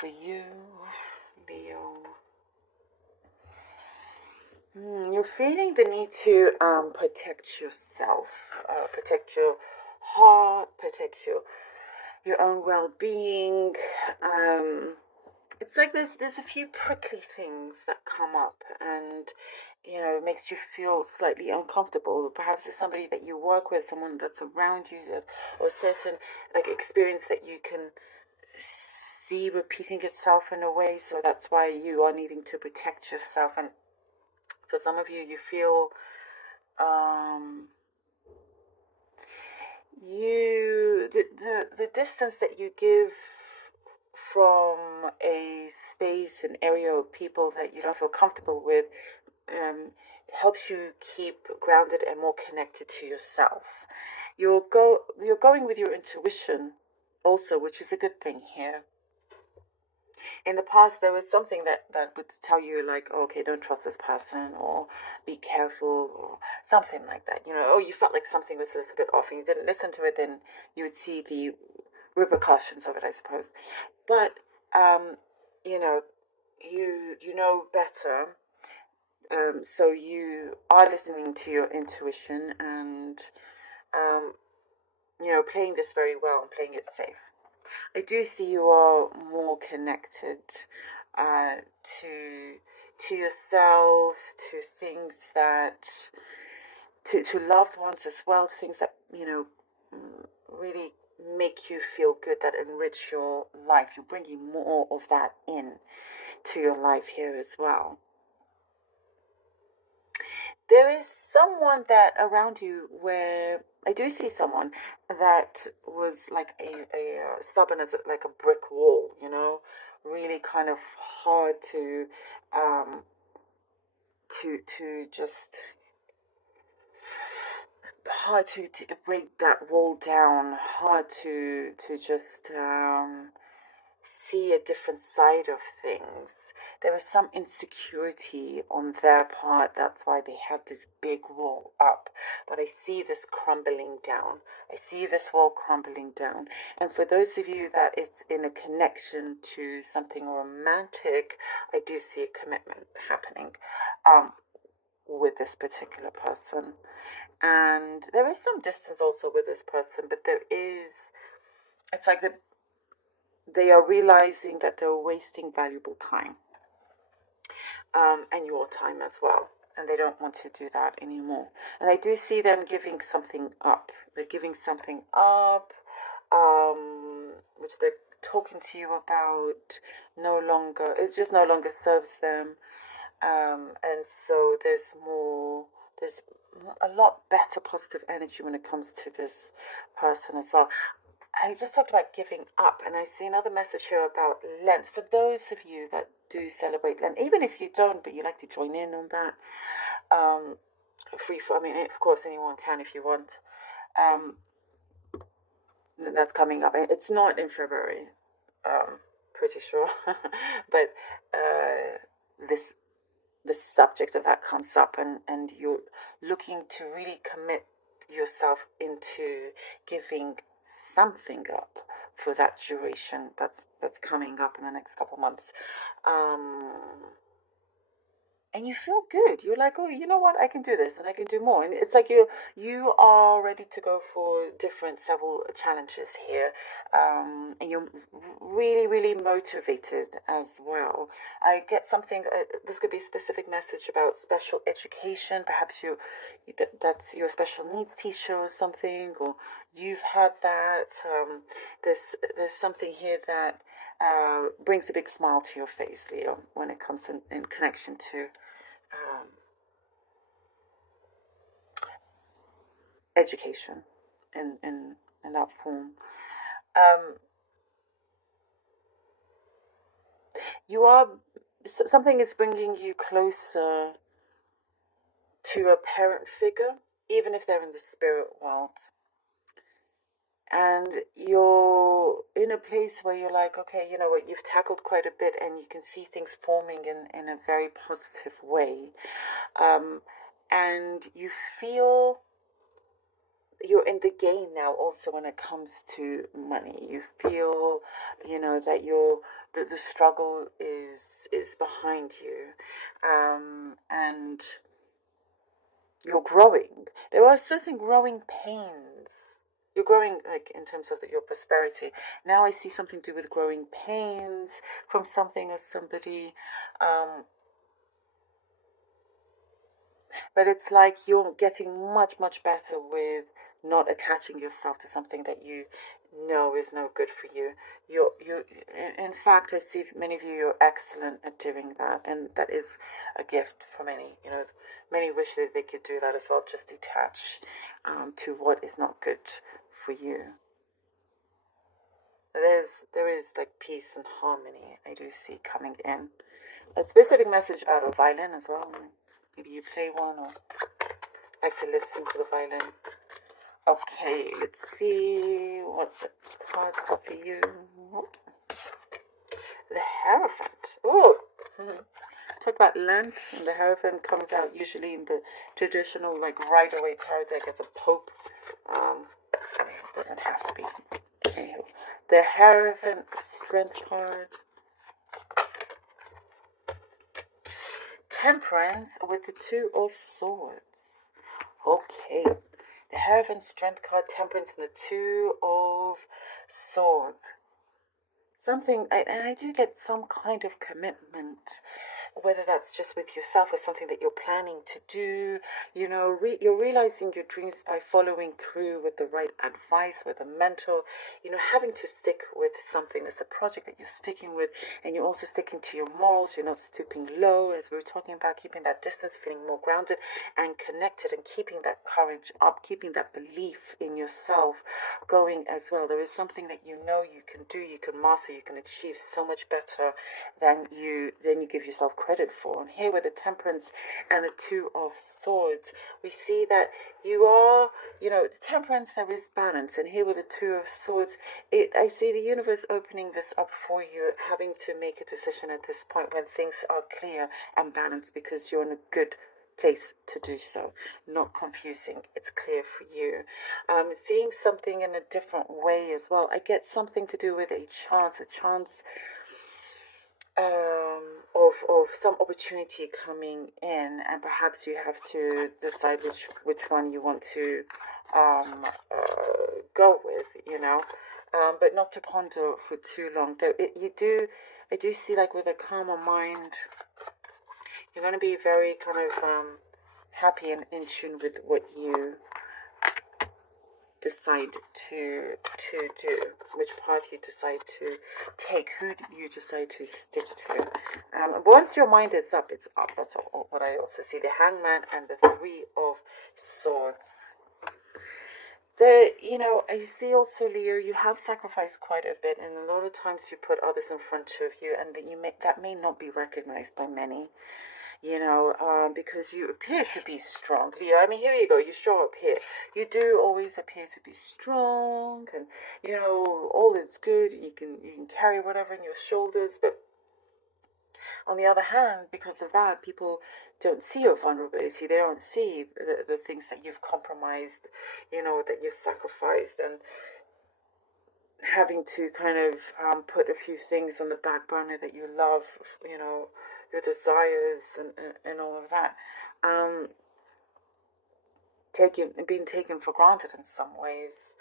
for you, Leo. You're feeling the need to protect yourself, protect your heart, protect your own well-being. It's like there's a few prickly things that come up, and it makes you feel slightly uncomfortable. Perhaps it's somebody that you work with, someone that's around you, or certain like experience that you can see repeating itself in a way. So that's why you are needing to protect yourself. And for some of you, you feel the distance that you give from a space, an area of people that you don't feel comfortable with, helps you keep grounded and more connected to yourself. You're going with your intuition also, which is a good thing here. In the past, there was something that would tell you, like, oh, okay, don't trust this person, or be careful, or something like that. You felt like something was a little bit off and you didn't listen to it, then you would see the repercussions of it, I suppose. But, you know, you know better. So you are listening to your intuition and, playing this very well and playing it safe. I do see you are more connected to yourself, to things that to loved ones as well, things that really make you feel good, that enrich your life. You're bringing more of that in to your life here as well. There is someone that around you where I do see someone that was like a stubborn as like a brick wall, really kind of hard to just hard to break that wall down, hard to just see a different side of things. There was some insecurity on their part. That's why they have this big wall up. But I see this crumbling down. I see this wall crumbling down. And for those of you that it's in a connection to something romantic, I do see a commitment happening with this particular person. And there is some distance also with this person, but it's like they are realizing that they're wasting valuable time. And your time as well. And they don't want to do that anymore. And I do see them giving something up. They're giving something up, which they're talking to you about. It just no longer serves them. And so there's a lot better positive energy when it comes to this person as well. I just talked about giving up, and I see another message here about Lent. For those of you that do celebrate Lent, even if you don't, but you like to join in on that, I mean, of course, anyone can if you want. That's coming up. It's not in February, pretty sure, but the subject of that comes up, and you're looking to really commit yourself into giving something up for that duration that's coming up in the next couple months. And you feel good. You're like, oh, you know what? I can do this and I can do more. And it's like you are ready to go for several challenges here. And you're really, really motivated as well. I get something, this could be a specific message about special education. Perhaps that's your special needs teacher or something, or you've had that. There's something here that brings a big smile to your face, Leo, when it comes in connection to education in that form. Something is bringing you closer to a parent figure, even if they're in the spirit world. And you're in a place where you're like, okay, you know what, you've tackled quite a bit and you can see things forming in a very positive way. And you feel you're in the game now also when it comes to money. You feel, that the struggle is behind you, and you're growing. There are certain growing pains. You're growing, like, in terms of your prosperity. Now I see something to do with growing pains from something or somebody. Um, but it's like you're getting much, much better with not attaching yourself to something that you know is no good for you. In fact, I see many of you, you're excellent at doing that, and that is a gift for many. Many wish that they could do that as well, just detach to what is not good for you. There is like peace and harmony I do see coming in. A specific message out of violin as well. Maybe you play one or like to listen to the violin. Okay, let's see what the cards are for you. The Hierophant. Oh, talk about Lent, and the Hierophant comes out usually in the traditional, like, Rider-Waite tarot deck as a Pope. It doesn't have to be. Anywho, the Hierophant Strength card. Temperance with the Two of Swords. Okay. The Hierophant Strength card, Temperance, and the Two of Swords. Something, and I do get some kind of commitment, whether that's just with yourself or something that you're planning to do. You're realizing your dreams by following through with the right advice, with a mentor, having to stick with something. There's a project that you're sticking with, and you're also sticking to your morals. You're not stooping low, as we were talking about, keeping that distance, feeling more grounded and connected, and keeping that courage up, keeping that belief in yourself going as well. There is something that you can do, you can master, you can achieve so much better than you give yourself credit for. And here with the Temperance and the Two of Swords, we see that you are, the Temperance, there is balance. And here with the Two of Swords, I see the universe opening this up for you, having to make a decision at this point when things are clear and balanced, because you're in a good place to do so. Not confusing, it's clear for you. Seeing something in a different way as well. I get something to do with a chance of some opportunity coming in, and perhaps you have to decide which one you want to go with, but not to ponder for too long. Though I do see, like, with a calmer mind, you're going to be very kind of happy and in tune with what you decide to do, which path you decide to take, who you decide to stick to. Once your mind is up, it's up. That's what I also see. The Hangman and the Three of Swords. I see also, Leo, you have sacrificed quite a bit, and a lot of times you put others in front of you, and that may not be recognized by many. Because you appear to be strong. I mean, here you go, you show up here. You do always appear to be strong, and, all is good, and you can carry whatever in your shoulders, but on the other hand, because of that, people don't see your vulnerability. They don't see the things that you've compromised, that you've sacrificed, and having to kind of put a few things on the back burner that you love, your desires and all of that, being taken for granted in some ways,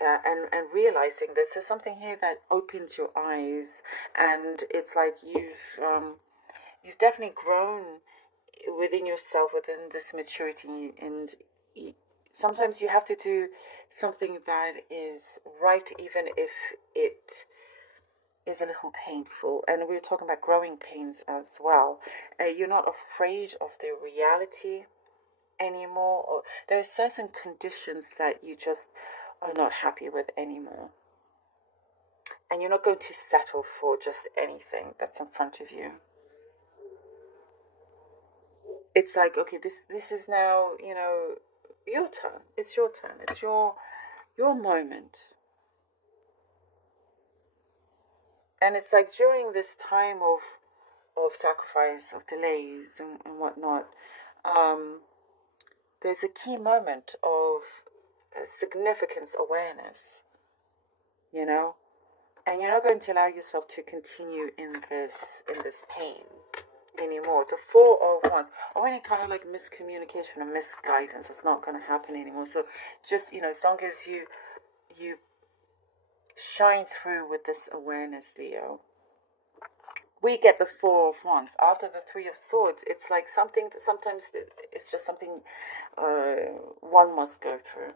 and realizing this. There's something here that opens your eyes, and it's like you've definitely grown within yourself, within this maturity, and sometimes you have to do something that is right, even if it is a little painful. And we were talking about growing pains as well. You're not afraid of the reality anymore, or there are certain conditions that you just are not happy with anymore, and you're not going to settle for just anything that's in front of you. It's like, okay, this is now, your turn. It's your turn. It's your moment. And it's like during this time of sacrifice, of delays and whatnot, there's a key moment of significance awareness, you know, and you're not going to allow yourself to continue in this pain anymore. The Four of Wands, or any kind of like miscommunication or misguidance, it's not going to happen anymore. So just, as long as you shine through with this awareness, Leo, we get the Four of Wands. After the Three of Swords, it's like something, sometimes it's just something one must go through.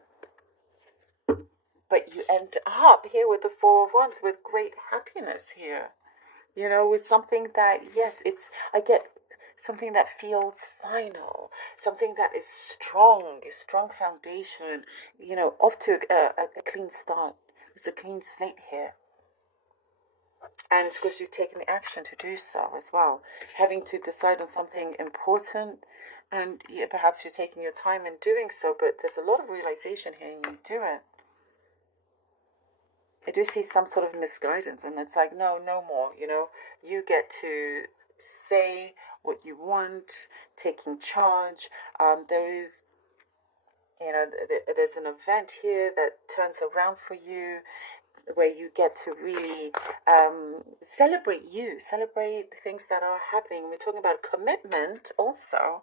But you end up here with the Four of Wands with great happiness here. With something that, yes, I get something that feels final, something that is strong, a strong foundation, off to a clean start. It's a clean slate here. And it's because you've taken the action to do so as well. Having to decide on something important, and perhaps you're taking your time in doing so, but there's a lot of realization here and you do it. I do see some sort of misguidance, and it's like, no more, you get to say what you want, taking charge. There is, there's an event here that turns around for you, where you get to really celebrate things that are happening. We're talking about commitment also,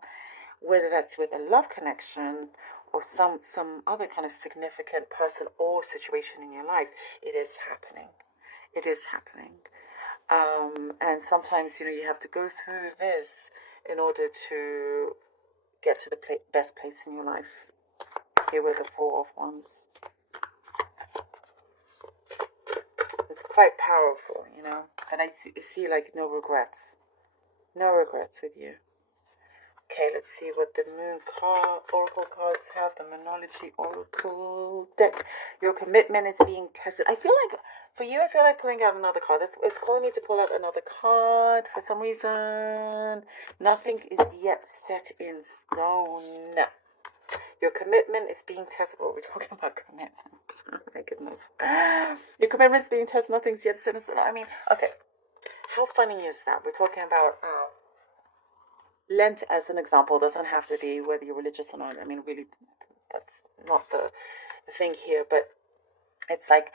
whether that's with a love connection or some other kind of significant person or situation in your life. It is happening. And sometimes, you have to go through this in order to get to the best place in your life. Here with the Four of Wands. It's quite powerful, and I see like no regrets with you. Okay, let's see what the Moon Oracle cards have. The Monology Oracle deck. Your commitment is being tested. I feel like pulling out another card. It's calling me to pull out another card for some reason. Nothing is yet set in stone. Your commitment is being tested. We're talking about commitment. Oh my goodness. Your commitment is being tested. Nothing's yet set in stone. I mean, okay. How funny is that? We're talking about Lent as an example. Doesn't have to be whether you're religious or not. I mean, really, that's not the thing here. But it's like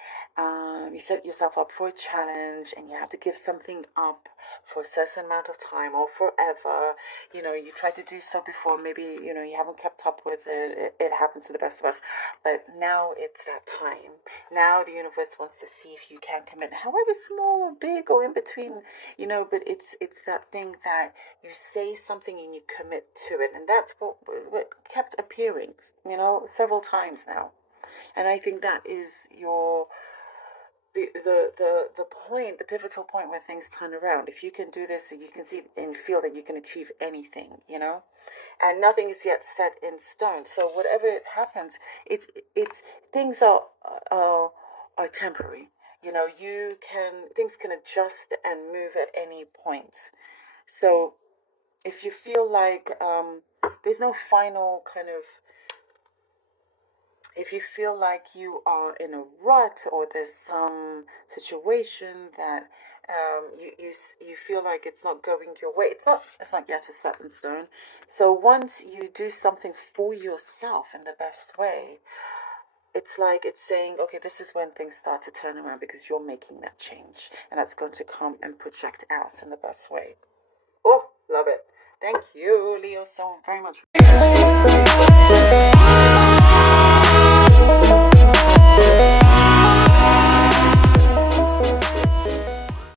you set yourself up for a challenge, and you have to give something up for a certain amount of time or forever. You tried to do so before. Maybe, you haven't kept up with it. It happens to the best of us. But now it's that time. Now the universe wants to see if you can commit, however small or big or in between, but it's that thing that you say something and you commit to it. And that's what kept appearing, several times now. And I think that is the point, the pivotal point where things turn around. If you can do this, and you can see and feel that you can achieve anything, and nothing is yet set in stone. So whatever it happens, it's things are temporary. Things can adjust and move at any point. So if you feel like there's no final kind of, if you feel like you are in a rut, or there's some situation that you feel like it's not going your way, it's not yet a set in stone. So once you do something for yourself in the best way, it's like it's saying, okay, this is when things start to turn around, because you're making that change, and that's going to come and project out in the best way. Oh, love it. Thank you, Leo, so very much.